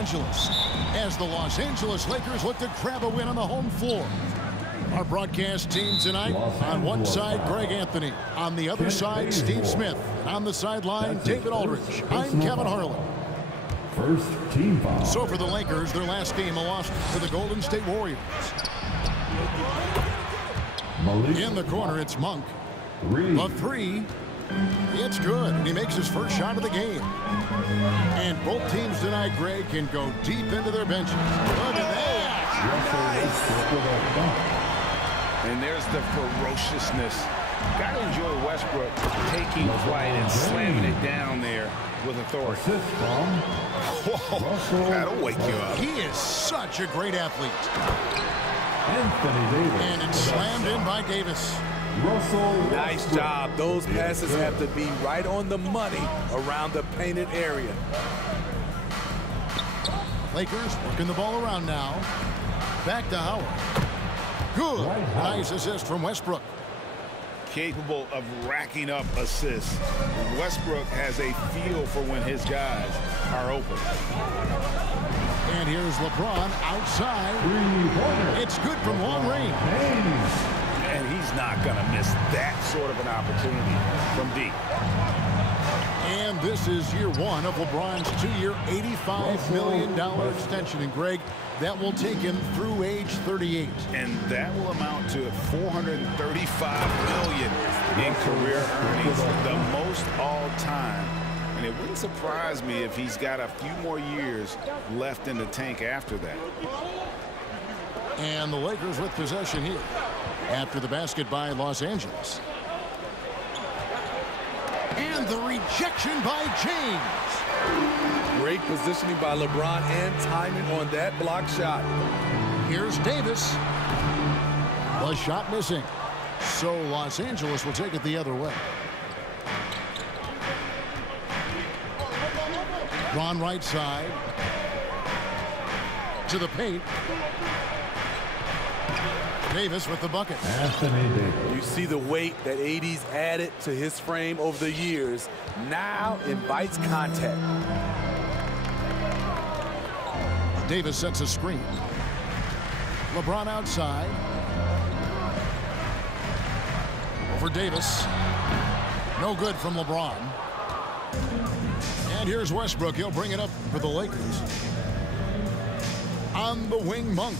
Angeles as the Los Angeles Lakers look to grab a win on the home floor. Our broadcast team tonight, on one side, Greg Anthony. On the other side, Steve Smith. And on the sideline, David Aldridge. I'm Kevin Harlan. First team foul. So for the Lakers, their last game, a loss to the Golden State Warriors. In the corner, it's Monk. A three. It's good. He makes his first shot of the game. And both teams tonight, Greg, can go deep into their benches. Look at that. And there's the ferociousness. Got to enjoy Westbrook taking flight and slamming it down there with authority. Whoa, that'll wake you up. He is such a great athlete. Anthony Davis. And it's slammed in by Davis. Nice job. Those passes have to be right on the money around the painted area. Lakers working the ball around now. Back to Howard. Good. Nice assist from Westbrook. Capable of racking up assists. Westbrook has a feel for when his guys are open. And here's LeBron outside. It's good from long range. And he's not going to miss that sort of an opportunity from deep. And this is year one of LeBron's two-year, $85 million extension. And, Greg, that will take him through age 38. And that will amount to $435 million in career earnings, the most all-time. And it wouldn't surprise me if he's got a few more years left in the tank after that. And the Lakers with possession here after the basket by Los Angeles. And the rejection by James. Great positioning by LeBron and timing on that block shot. Here's Davis. The shot missing. So Los Angeles will take it the other way. Ron right side. To the paint. Davis with the bucket. Anthony Davis. You see the weight that AD's added to his frame over the years. Now invites contact. Davis sets a screen. LeBron outside. Over Davis. No good from LeBron. And here's Westbrook. He'll bring it up for the Lakers. On the wing, Monk.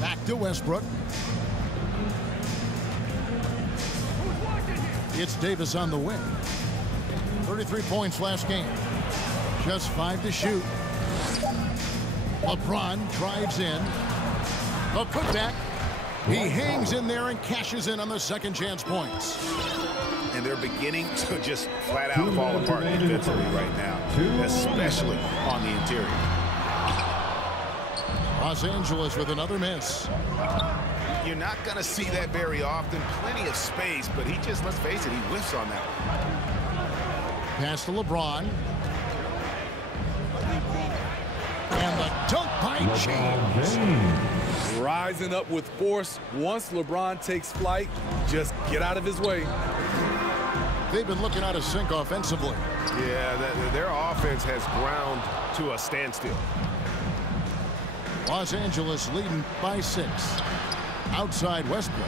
Back to Westbrook. It's Davis on the wing. 33 points last game. Just 5 to shoot. LeBron drives in. The putback. He hangs in there and cashes in on the second chance points. And they're beginning to just flat out fall apart defensively right now, especially on the interior. Los Angeles with another miss. You're not going to see that very often. Plenty of space, but he just, let's face it, he whiffs on that one. Pass to LeBron. And the dunk by James. Rising up with force. Once LeBron takes flight, just get out of his way. They've been looking out of sync offensively. Yeah, their offense has ground to a standstill. Los Angeles leading by 6. Outside Westbrook.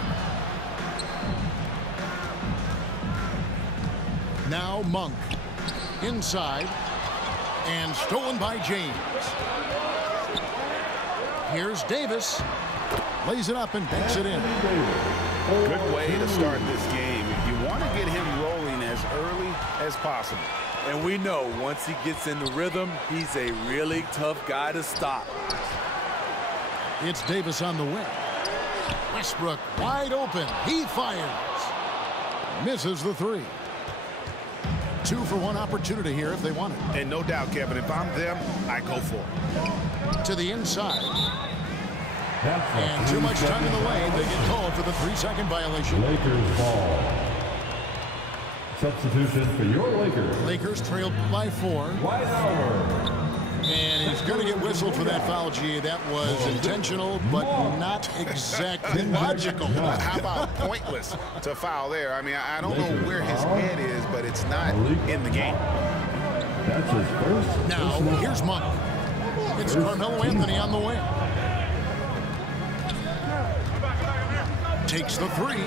Now Monk. Inside. And stolen by James. Here's Davis. Lays it up and banks it in. Good way to start this game. You want to get him rolling as early as possible. And we know once he gets in the rhythm, he's a really tough guy to stop. It's Davis on the wing. Westbrook wide open. He fires. Misses the 3. 2 for 1 opportunity here if they want it. And no doubt, Kevin, if I'm them, I go for it. To the inside. And too much time in the lane. They get called for the 3-second violation. Lakers ball. Substitution for your Lakers. Lakers trailed by 4. Dwight Howard. And he's going to get whistled for that foul, G. That was intentional, but not exactly logical. How about pointless to foul there? I mean, I don't know where his head is, but it's not in the game. That's his first. Now, here's Monk. It's Carmelo Anthony on the wing. Takes the three.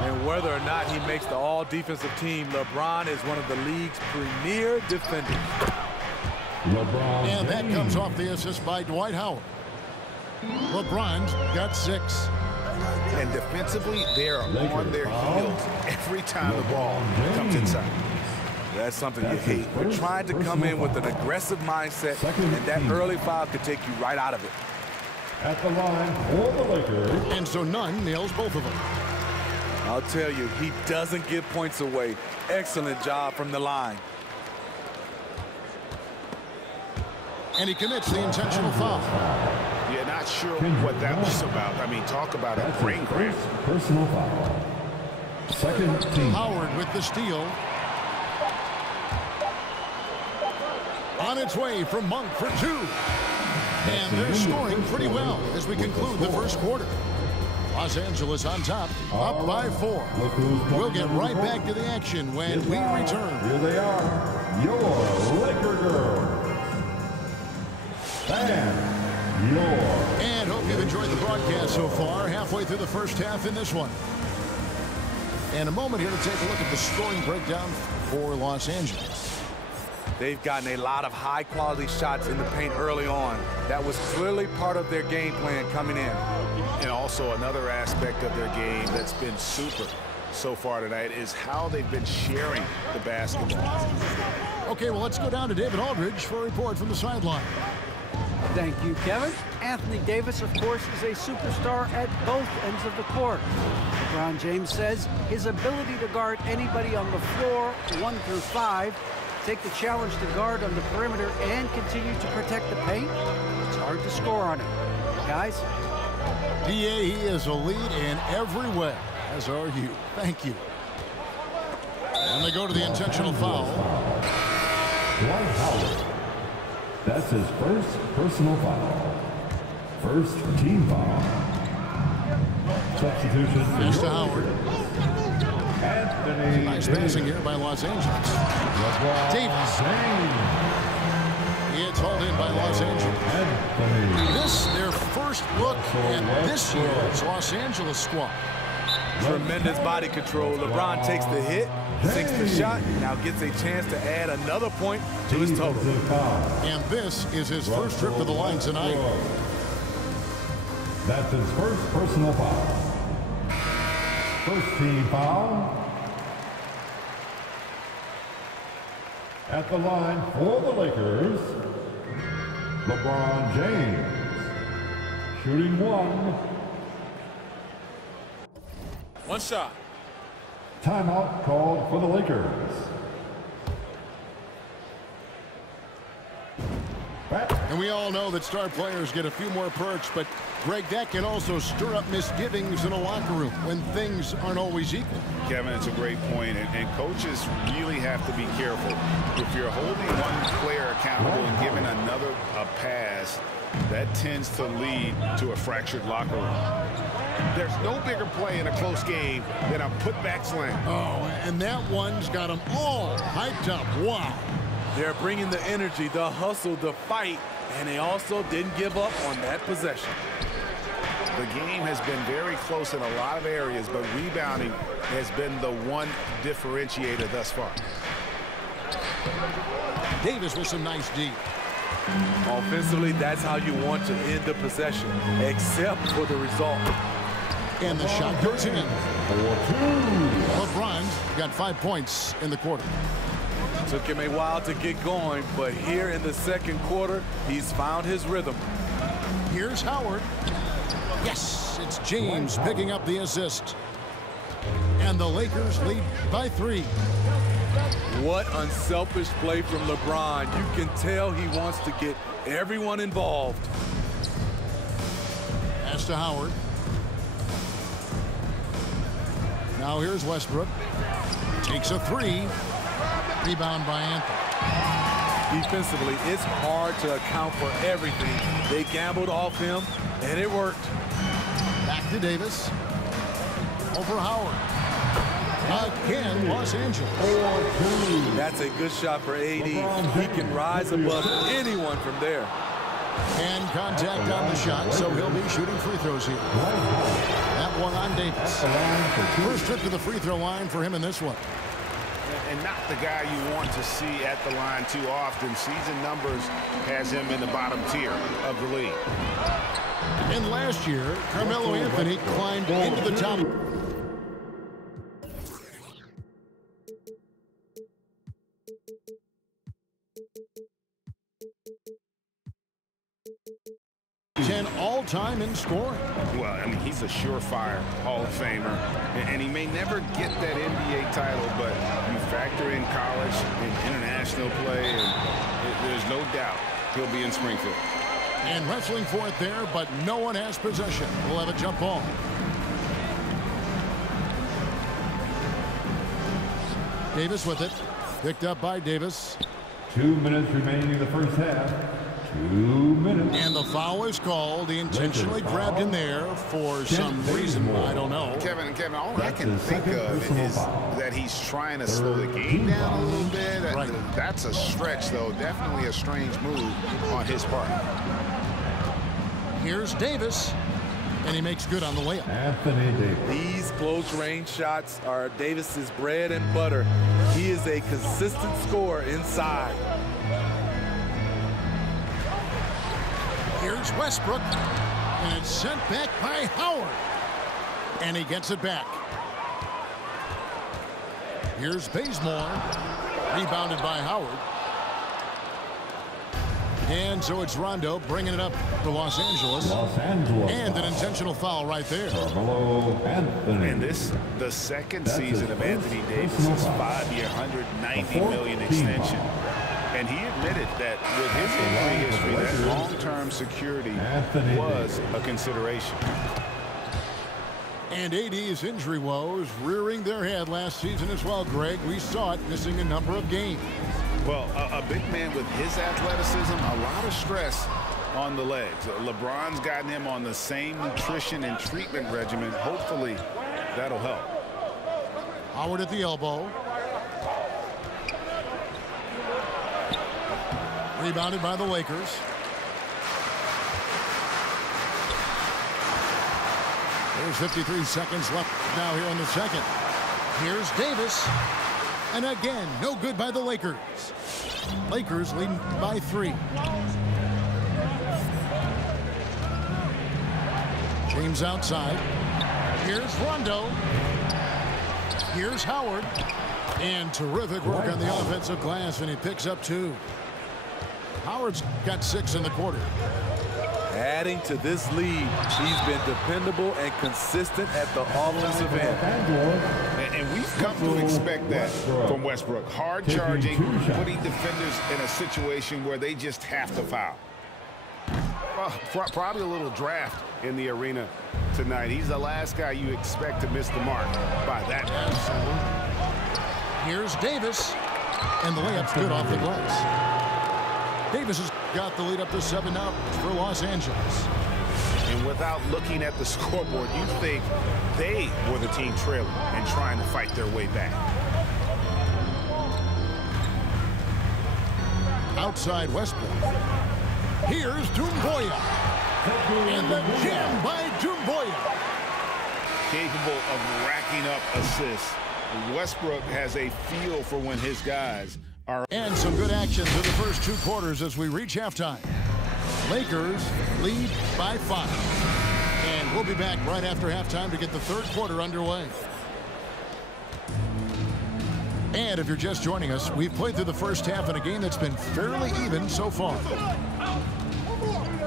And whether or not he makes the all-defensive team, LeBron is one of the league's premier defenders. LeBron And that James. comes off the assist by Dwight Howard. LeBron's got 6. And defensively, they're on their heels every time the ball comes inside. That's something you hate. We're trying to come in with an aggressive mindset, and that early foul could take you right out of it. At the line for the Lakers. And so none nails both of them. I'll tell you, he doesn't give points away. Excellent job from the line. And he commits the intentional foul. You're not sure what that was about. I mean, talk about a brain cramp. Personal foul. Second team. Howard with the steal. On its way from Monk for 2. And they're scoring pretty well as we conclude the first quarter. Los Angeles on top, up by 4. We'll get right back to the action when we return. Here they are, your Laker girls. And your. And hope you've enjoyed the broadcast so far. Halfway through the first half in this one. And a moment here to take a look at the scoring breakdown for Los Angeles. They've gotten a lot of high-quality shots in the paint early on. That was clearly part of their game plan coming in. And also another aspect of their game that's been super so far tonight is how they've been sharing the basketball. Okay, well, let's go down to David Aldridge for a report from the sideline. Thank you, Kevin. Anthony Davis, of course, is a superstar at both ends of the court. LeBron James says his ability to guard anybody on the floor, 1 through 5, take the challenge to guard on the perimeter and continue to protect the paint, it's hard to score on him. Guys? DA, he is a lead in every way, as are you. Thank you. And they go to the intentional foul. Dwight Howard. That's his first personal foul. First team foul. Substitution for Pass to your Howard. Anthony. Nice passing here by Los Angeles. LeBron Davis. James. It's hauled in by Los Angeles. Anthony. This their first look at this year's Los Angeles squad. Tremendous body control. LeBron takes the hit, sinks the shot, now gets a chance to add another point to his total. And this is his first trip to the line tonight. That's his first personal foul. First team foul. At the line for the Lakers, LeBron James. Shooting 1. One shot. Timeout called for the Lakers. Back. And we all know that star players get a few more perks, but Greg, that can also stir up misgivings in a locker room when things aren't always equal. Kevin, it's a great point, and coaches really have to be careful. If you're holding one player accountable and giving another a pass, that tends to lead to a fractured locker room. There's no bigger play in a close game than a putback slam. Oh, and that one's got them all hyped up. Wow. They're bringing the energy, the hustle, the fight, and they also didn't give up on that possession. The game has been very close in a lot of areas, but rebounding has been the one differentiator thus far. Davis with some nice D. Offensively, that's how you want to end the possession, except for the result. And the shot goes in. LeBron's got 5 points in the quarter. Took him a while to get going, but here in the second quarter, he's found his rhythm. Here's Howard. Yes, it's James picking up the assist. And the Lakers lead by 3. What unselfish play from LeBron. You can tell he wants to get everyone involved. Pass to Howard. Now here's Westbrook. Takes a 3. Rebound by Anthony. Defensively, it's hard to account for everything. They gambled off him, and it worked. Back to Davis. Over Howard. Again, Los Angeles. That's a good shot for AD. He can rise above anyone from there. And contact on the shot, so he'll be shooting free throws here. That one on Davis. First trip to the free throw line for him in this one. And not the guy you want to see at the line too often. Season numbers has him in the bottom tier of the league. And last year, Carmelo Anthony climbed into the top. All-time in scoring. Well, I mean, he's a surefire Hall of Famer, and he may never get that NBA title, but you factor in college and international play, and there's no doubt he'll be in Springfield. And wrestling for it there, but no one has possession. We'll have a jump ball. Davis with it. Picked up by Davis. 2 minutes remaining in the first half. 2 minutes. And the foul is called. He intentionally grabbed him there for some reason. I don't know. Kevin, all I can think of is that he's trying to slow the game down a little bit. Right. That's a stretch, though. Definitely a strange move on his part. Here's Davis. And he makes good on the layup. Anthony Davis. These close-range shots are Davis's bread and butter. He is a consistent scorer inside. Here's Westbrook, and it's sent back by Howard. And he gets it back. Here's Bazemore, rebounded by Howard. And so it's Rondo bringing it up to Los Angeles. And an intentional foul right there. Carmelo Anthony. And this, the second season of Anthony Davis's 5-year, $190 million extension. And he admitted that with his injury history, that long-term security was a consideration. And AD's injury woes rearing their head last season as well, Greg. We saw it missing a number of games. Well, a big man with his athleticism, a lot of stress on the legs. LeBron's gotten him on the same nutrition and treatment regimen. Hopefully, that'll help. Howard at the elbow. Rebounded by the Lakers. There's 53 seconds left now here in the second. Here's Davis. And again, no good by the Lakers. Lakers leading by 3. James outside. Here's Rondo. Here's Howard. And terrific work on the offensive glass, and he picks up 2. Howard's got 6 in the quarter. Adding to this lead, he's been dependable and consistent at the offensive end. And we've come to expect that from Westbrook. Hard charging, putting defenders in a situation where they just have to foul. Well, probably a little draft in the arena tonight. He's the last guy you expect to miss the mark by that much. Here's Davis. And the layup's good off the glass. Davis has got the lead up to 7 now for Los Angeles. And without looking at the scoreboard, you think they were the team trailing and trying to fight their way back. Outside Westbrook. Here's Doumbouya. And the jam by Doumbouya. Capable of racking up assists. Westbrook has a feel for when his guys are. And some good action to the first 2 quarters as we reach halftime. Lakers lead by 5. And we'll be back right after halftime to get the 3rd quarter underway. And if you're just joining us, we've played through the first half in a game that's been fairly even so far.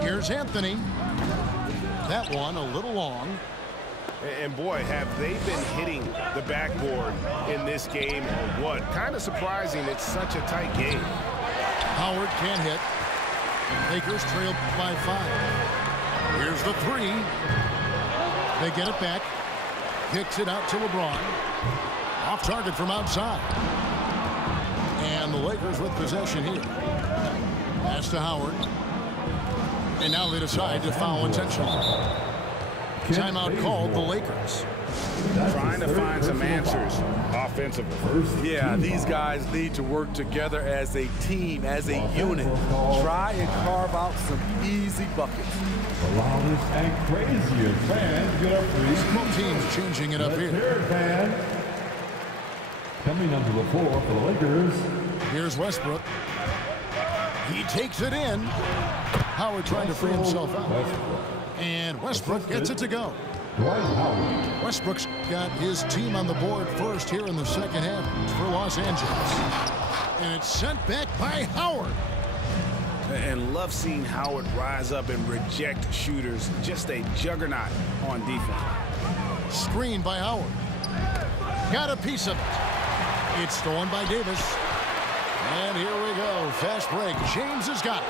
Here's Anthony. That one a little long. And boy, have they been hitting the backboard in this game or what? Kind of surprising it's such a tight game. Howard can't hit. Lakers trail by 5. Here's the 3. They get it back. Kicks it out to LeBron. Off target from outside. And the Lakers with possession here. Pass to Howard. And now they decide to foul intentionally. Timeout called the Lakers. Trying to find some answers offensively. Yeah, these guys need to work together as a team, as a unit. Try and carve out some easy buckets. The loudest and craziest fans get a free. Both teams changing it up here. Fans. Coming onto the floor for the Lakers. Here's Westbrook. He takes it in. Howard trying to free himself out. And Westbrook gets it to go. Westbrook's got his team on the board first here in the second half for Los Angeles. And it's sent back by Howard. And love seeing Howard rise up and reject shooters. Just a juggernaut on defense. Screen by Howard. Got a piece of it. It's stolen by Davis. And here we go. Fast break. James has got it.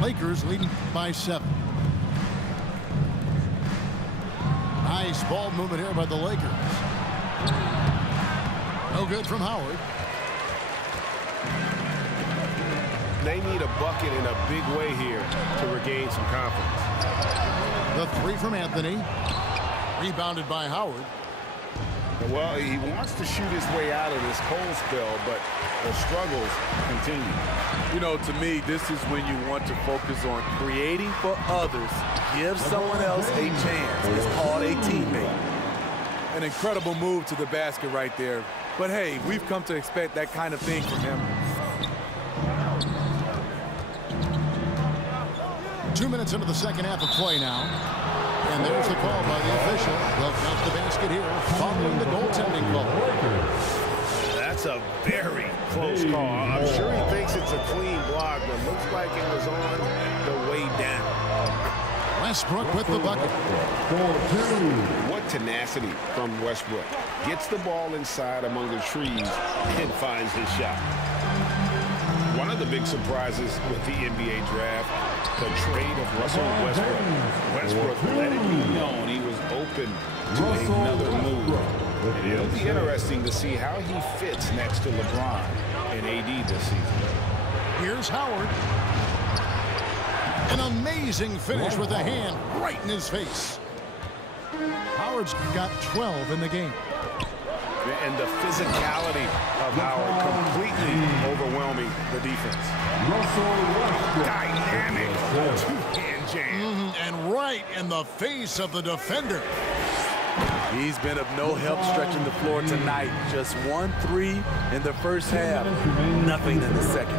Lakers leading by 7. Nice ball movement here by the Lakers. No good from Howard. They need a bucket in a big way here to regain some confidence. The 3 from Anthony. Rebounded by Howard. Well, he wants to shoot his way out of this cold spell, but the struggles continue. You know, to me, this is when you want to focus on creating for others. Give someone else a chance. It's called a teammate. An incredible move to the basket right there. But hey, we've come to expect that kind of thing from him. 2 minutes into the second half of play now. And there's the call by the official. They'll count the basket here following the goaltending call. That's a very close call. I'm sure he thinks it's a clean block, but looks like it was on the way down. Westbrook with the bucket. What tenacity from Westbrook. Gets the ball inside among the trees and finds his shot. One of the big surprises with the NBA draft, the trade of Russell Westbrook. Westbrook let it be known he was open to another move. It'll be interesting to see how he fits next to LeBron and AD this season. Here's Howard. An amazing finish with a hand right in his face. Howard's got 12 in the game. And the physicality of Howard completely overwhelming the defense. Dynamic two-hand jam. And right in the face of the defender. He's been of no help stretching the floor tonight. Just 1-3 in the first half. Nothing in the second.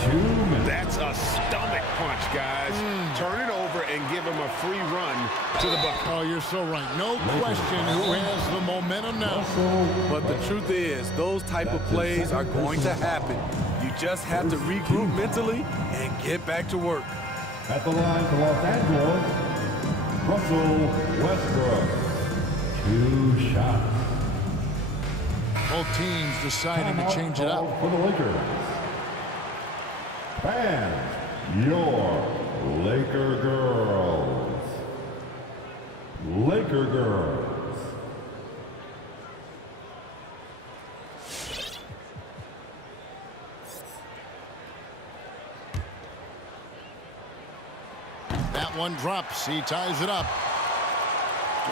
2 minutes. That's a stomach punch, guys. Turn it over and give him a free run to the bucket. Oh, you're so right. No question who has the momentum now. But the truth is, those type of plays are going to happen. You just have to regroup mentally and get back to work. At the line for Los Angeles, Russell Westbrook. 2 shots. Both teams deciding to change it up. For the Lakers. And your Laker girls. Laker girls. That one drops. He ties it up.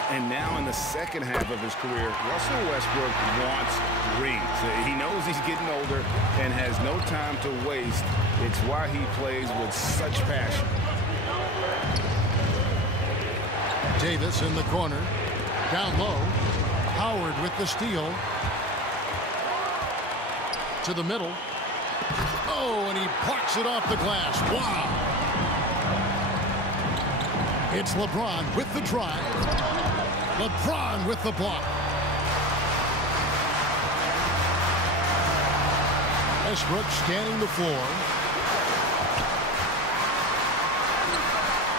And now in the second half of his career, Russell Westbrook wants rings. He knows he's getting older and has no time to waste. It's why he plays with such passion. Davis in the corner. Down low. Howard with the steal. To the middle. Oh, and he plucks it off the glass. Wow. It's LeBron with the drive. LeBron with the block. Westbrook scanning the floor.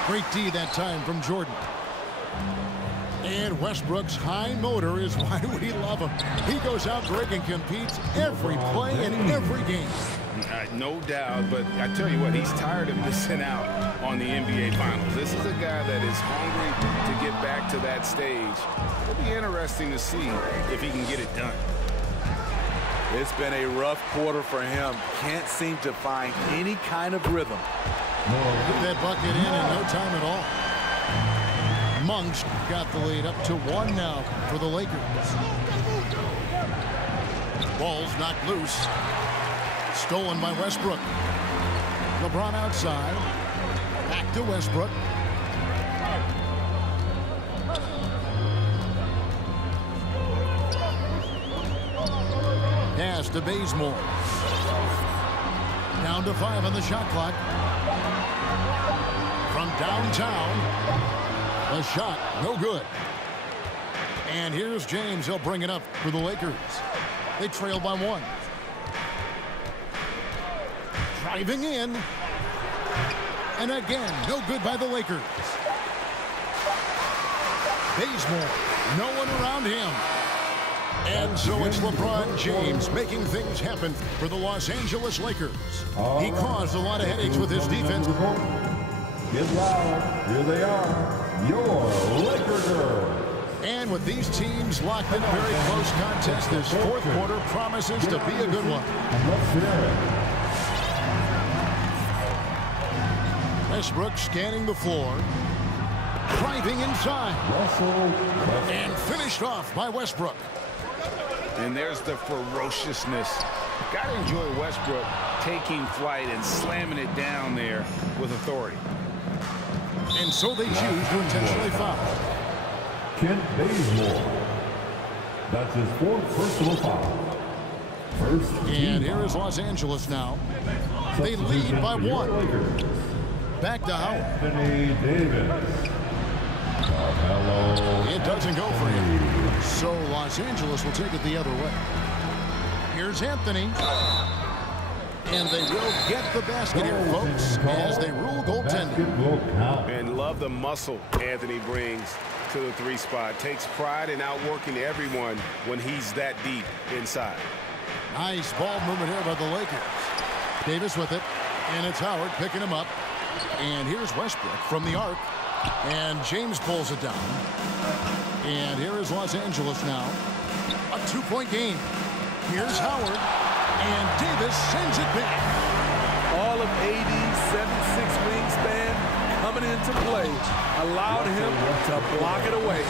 Great D that time from Jordan. And Westbrook's high motor is why we love him. He goes out, Greg, and competes every play in every game. No doubt, but I tell you what, he's tired of missing out on the NBA Finals. This is a guy that is hungry to get back to that stage. It'll be interesting to see if he can get it done. It's been a rough quarter for him. Can't seem to find any kind of rhythm. Put that bucket in no time at all. Monk's got the lead up to 1 now for the Lakers. Ball's knocked loose. Stolen by Westbrook. LeBron outside. Back to Westbrook. Pass to Bazemore. Down to 5 on the shot clock. From downtown. A shot, no good. And here's James. He'll bring it up for the Lakers. They trail by 1. Driving in. And again, no good by the Lakers. Bazemore, no one around him. And so it's LeBron James making things happen for the Los Angeles Lakers. He caused a lot of headaches with his defense. Get loud. Here they are. Your Laker girls. And with these teams locked in a very close contest, this fourth quarter promises to be a good one. Let's hear it. Westbrook scanning the floor. Driving inside. And finished off by Westbrook. And there's the ferociousness. Got to enjoy Westbrook taking flight and slamming it down there with authority. And so they choose to intentionally foul. Kent Bazemore. That's his 4th personal foul. First and here is Los Angeles now. They lead by 1. Back to Howard. Anthony Davis. Carmelo. It doesn't go for him. So Los Angeles will take it the other way. Here's Anthony. And they will get the basket here, folks, as they rule goaltending. And love the muscle Anthony brings to the 3 spot. Takes pride in outworking everyone when he's that deep inside. Nice ball movement here by the Lakers. Davis with it. And it's Howard picking him up. And here's Westbrook from the arc. And James pulls it down. And here is Los Angeles now. A 2-point game. Here's Howard. And Davis sends it back. All of AD's 7'6" wingspan coming into play allowed him to block it away.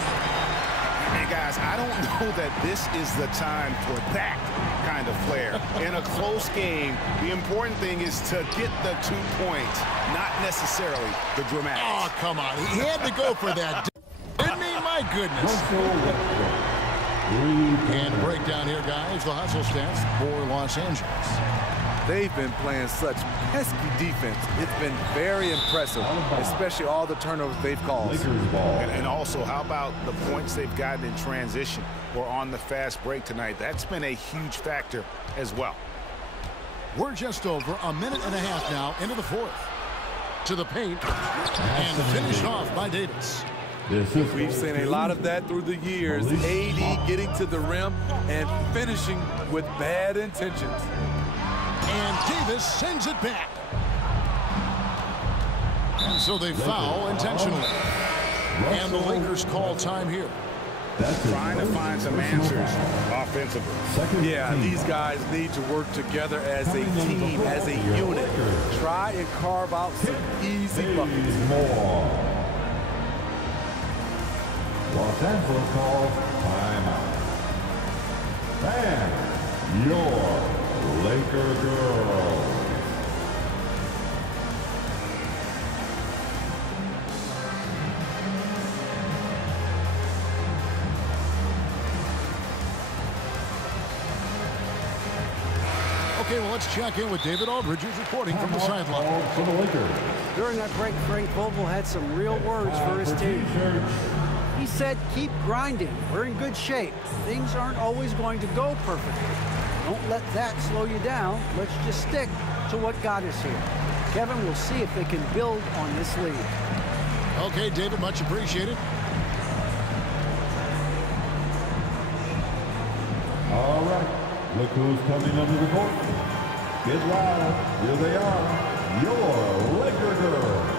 And guys, I don't know that this is the time for that kind of flair. In a close game, the important thing is to get the 2 points, not necessarily the dramatics. Oh, come on. He had to go for that. Didn't he? My goodness. And breakdown here, guys. The hustle stats for Los Angeles. They've been playing such pesky defense. It's been very impressive, especially all the turnovers they've caused. And also, how about the points they've gotten in transition or on the fast break tonight? That's been a huge factor as well. We're just over a minute and a half now into the 4th. To the paint and finished off by Davis. We've seen a lot of that through the years. AD getting to the rim and finishing with bad intentions. And Davis sends it back. And so they foul intentionally. And the Lakers call time here. Trying to find some answers offensively. Yeah, these guys need to work together as a team, as a unit. Try and carve out some easy buckets. Los Angeles calls timeout. And your Laker girls. Okay, well, let's check in with David Aldridge, who's reporting from the sideline. For the Lakers. During that break, Frank Vogel had some real words for his team. He said, keep grinding. We're in good shape. Things aren't always going to go perfectly. Don't let that slow you down. Let's just stick to what got us here. Kevin, we'll see if they can build on this lead. Okay, David, much appreciated. All right. Look who's coming under the court. Get loud. Here they are. Your Laker girls.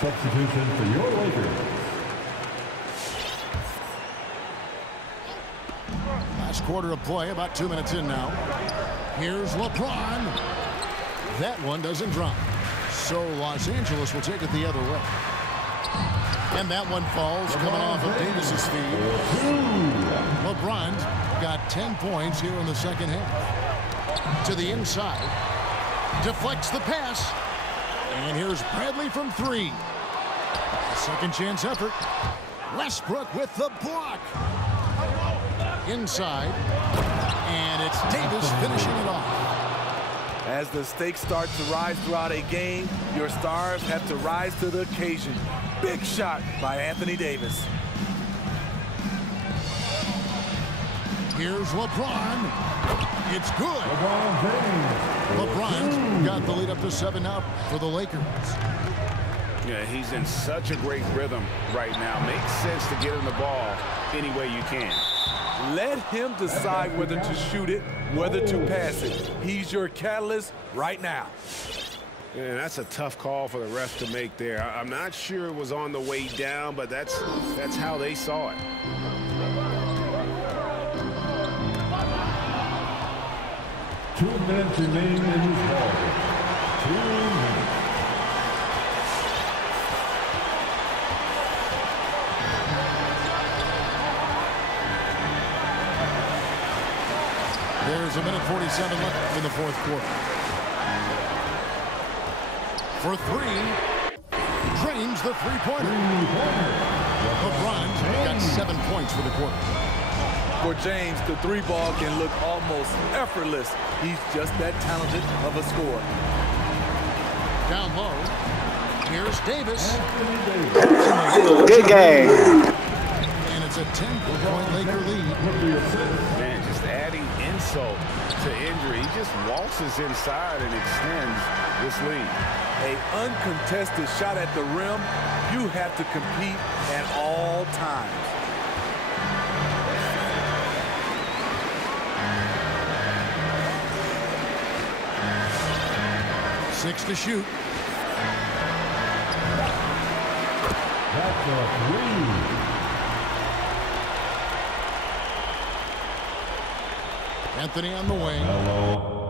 Substitution for your Lakers. Last quarter of play, about 2 minutes in now. Here's LeBron. That one doesn't drop. So Los Angeles will take it the other way. And that one falls coming off of Davis's feed. LeBron's got 10 points here in the second half. To the inside. Deflects the pass. And here's Bradley from 3. Second chance effort. Westbrook with the block. Inside. And it's Davis finishing it off. As the stakes start to rise throughout a game, your stars have to rise to the occasion. Big shot by Anthony Davis. Here's LeBron. It's good. LeBron's got the lead up to 7 now for the Lakers. Yeah, he's in such a great rhythm right now. Makes sense to get him the ball any way you can. Let him decide whether to shoot it, whether to pass it. He's your catalyst right now. Yeah, that's a tough call for the ref to make there. I'm not sure it was on the way down, but that's how they saw it. Two minutes remaining in this ball. 2 minutes. There's a minute 47 left in the fourth quarter. For 3, drains the three-pointer. LeBron's got 7 points for the quarter. For James, the 3-ball can look almost effortless. He's just that talented of a scorer. Down low. Here's Davis. Good game. And it's a 10-point Laker lead. Man, just adding insult to injury. He just waltzes inside and extends this lead. An uncontested shot at the rim, you have to compete at all times. Six to shoot. That's a 3. Anthony on the wing. Hello.